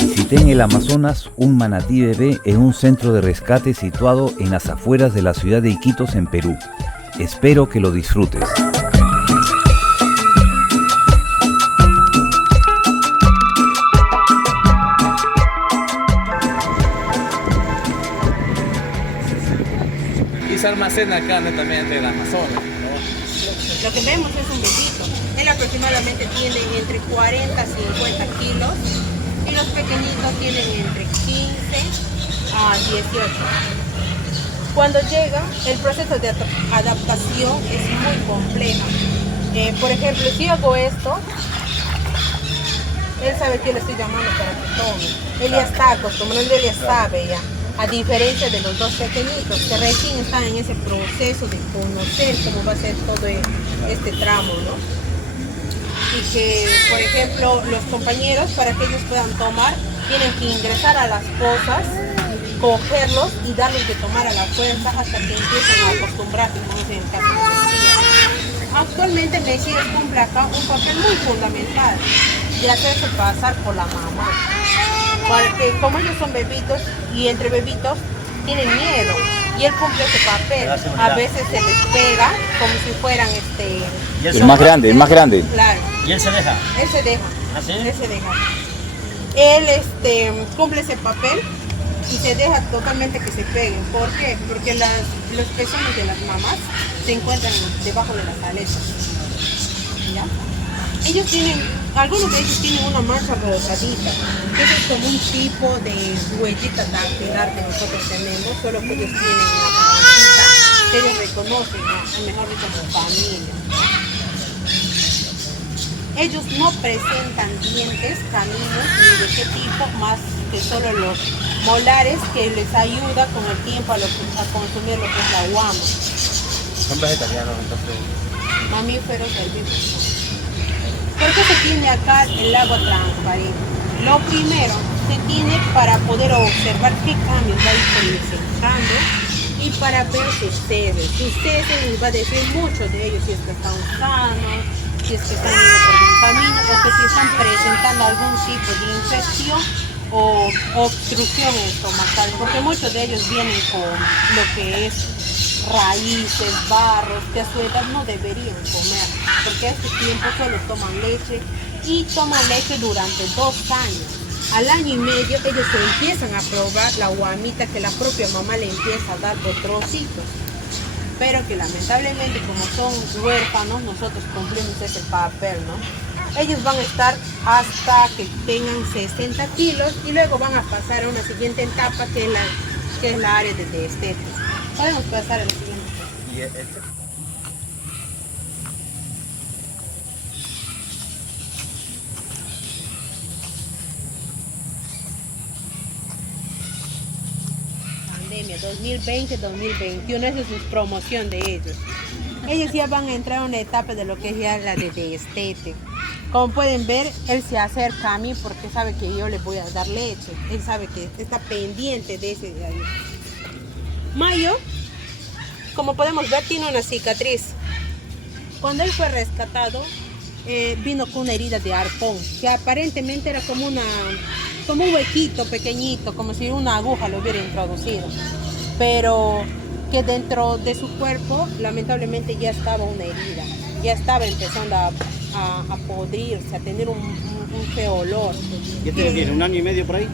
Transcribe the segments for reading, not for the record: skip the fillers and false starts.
Visité en el Amazonas un manatí bebé en un centro de rescate situado en las afueras de la ciudad de Iquitos, en Perú. Espero que lo disfrutes. Y se almacena carne también del Amazonas, ¿no? Lo que vemos es un bebito. Él aproximadamente tiene entre 40 a 50 kilos y los pequeñitos tienen entre 15 a 18. Cuando llega, el proceso de adaptación es muy complejo. Por ejemplo, si hago esto, él sabe que yo le estoy llamando para que tome. Él ya está acostumbrado, él ya sabe ya. A diferencia de los dos pequeñitos que recién están en ese proceso de conocer cómo va a ser todo este tramo, ¿no? Y que, por ejemplo, los compañeros, para que ellos puedan tomar, tienen que ingresar a las pozas, cogerlos y darles de tomar a la fuerza hasta que empiecen a acostumbrarse, como es en el caso de Mesías. Actualmente Mesías cumple acá un papel muy fundamental de hacerse pasar por la mamá. Porque como ellos son bebitos y entre bebitos tienen miedo y él cumple ese papel. A veces se les pega como si fueran El más grande, el más grande. Claro. ¿Y él se deja? Él se deja. ¿Ah, sí? Él se deja. Él cumple ese papel y se deja totalmente que se peguen. ¿Por qué? Porque los pezones de las mamás se encuentran debajo de las aletas. ¿Ya? Algunos de ellos tienen una mancha rosadita, que es como un tipo de huellita dactilar que nosotros tenemos, solo que ellos tienen una pancita que ellos reconocen, ¿no? Mejor dicho, como familia. Ellos no presentan dientes, caninos, ni de qué tipo, más que solo los molares que les ayuda con el tiempo a consumir lo que es la guama. Son vegetarianos entonces. Mamíferos herbívoros. ¿Por qué se tiene acá el agua transparente? Lo primero, se tiene para poder observar qué cambios va a ir presentando y para ver sus heces. Sus heces les va a decir mucho de ellos si es que están sanos, si es que están yendo por un camino o que si están presentando algún tipo de infección o obstrucción estomacal, porque muchos de ellos vienen con lo que es raíces, barros, que a su edad no deberían comer, porque a este tiempo solo toman leche y toman leche durante 2 años. Al año y medio ellos se empiezan a probar la guamita que la propia mamá le empieza a dar por trocitos, pero que lamentablemente como son huérfanos nosotros cumplimos ese papel, ¿no? Ellos van a estar hasta que tengan 60 kilos y luego van a pasar a una siguiente etapa que es la área de destetes. Podemos pasar a la siguiente. ¿Y este? Pandemia 2020-2021, esa es su promoción de ellos. Ellos ya van a entrar a una etapa de lo que es ya la de destete. Como pueden ver, él se acerca a mí porque sabe que yo le voy a dar leche. Él sabe que está pendiente de ese de ahí. Mayo, como podemos ver, tiene una cicatriz. Cuando él fue rescatado, vino con una herida de arpón, que aparentemente era como un huequito pequeñito, como si una aguja lo hubiera introducido. Pero que dentro de su cuerpo, lamentablemente, ya estaba una herida. Ya estaba empezando a podrirse, a tener un feo olor. ¿Qué tiene? ¿1 año y medio por ahí?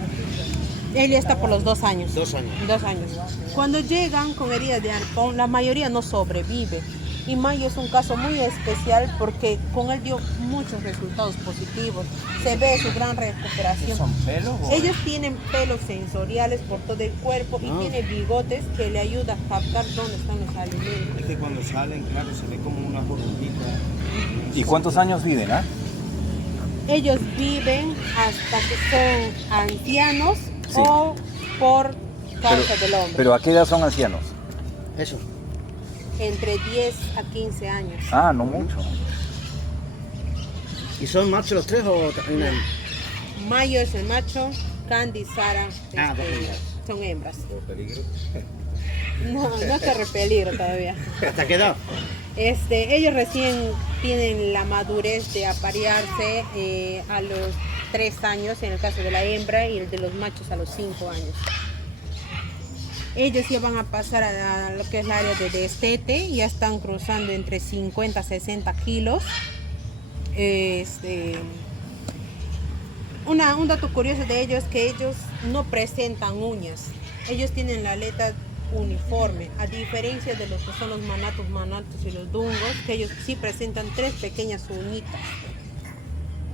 Él ya está por los 2 años. 2 años. 2 años. Cuando llegan con heridas de arpón, la mayoría no sobrevive. Y Mayo es un caso muy especial porque con él dio muchos resultados positivos. Se ve su gran recuperación. ¿Son pelos? Ellos tienen pelos sensoriales por todo el cuerpo y tienen bigotes que le ayudan a captar dónde están los alimentos. Es que cuando salen, claro, se ve como una burbujita. ¿Y cuántos años viven, ah? Ellos viven hasta que son ancianos Sí. o por causa del hombre. Pero ¿a qué edad son ancianos? Eso. Entre 10 a 15 años. Ah, no mucho. ¿Y son machos los 3 o una? Mayo es el macho, Candy y Sara son hembras. ¿Peligro? No, no corre peligro todavía. ¿Hasta qué edad? Ellos recién tienen la madurez de aparearse a los 3 años en el caso de la hembra y el de los machos a los 5 años. Ellos ya van a pasar a lo que es el área de destete, ya están cruzando entre 50 a 60 kilos. Un dato curioso de ellos es que ellos no presentan uñas, ellos tienen la aleta uniforme, a diferencia de los que son los manatos y los dungos, que ellos sí presentan 3 pequeñas uñitas.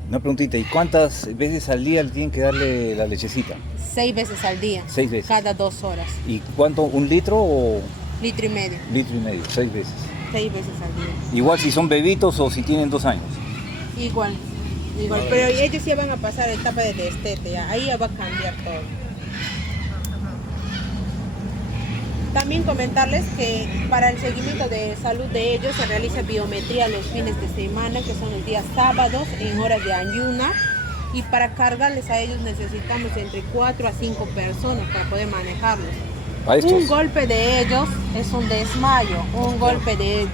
Una preguntita, ¿y cuántas veces al día le tienen que darle la lechecita? 6 veces al día. 6 veces. Cada 2 horas. ¿Y cuánto? ¿1 litro o...? Litro y medio. Litro y medio, 6 veces. 6 veces al día. Igual si son bebitos o si tienen 2 años. Igual. Pero ellos ya van a pasar a la etapa de destete, ya. Ahí ya va a cambiar todo. También comentarles que para el seguimiento de salud de ellos se realiza biometría los fines de semana, que son los días sábados en horas de ayuna, y para cargarles a ellos necesitamos entre 4 a 5 personas para poder manejarlos. Un golpe de ellos es un desmayo, un golpe del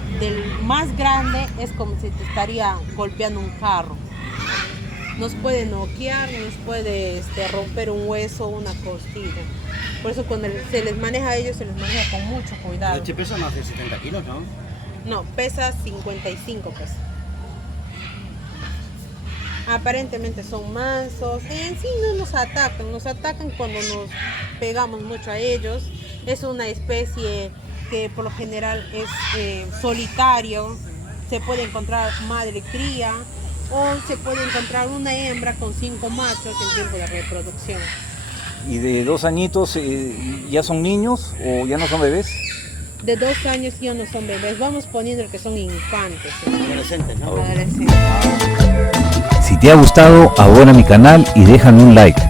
más grande es como si te estaría golpeando un carro. Nos puede noquear, nos puede romper un hueso, una costilla. Por eso cuando se les maneja a ellos, se les maneja con mucho cuidado. Este pesa más de 70 kilos, ¿no? No, pesa 55 pesos. Aparentemente son mansos, en sí no nos atacan cuando nos pegamos mucho a ellos. Es una especie que por lo general es solitario, se puede encontrar madre cría o se puede encontrar una hembra con 5 machos en tiempo de reproducción. ¿Y de 2 añitos ya son niños o ya no son bebés? De 2 años ya no son bebés, vamos poniendo que son infantes. Adolescentes, ¿no? Adolescentes. Si te ha gustado, abona mi canal y déjame un like.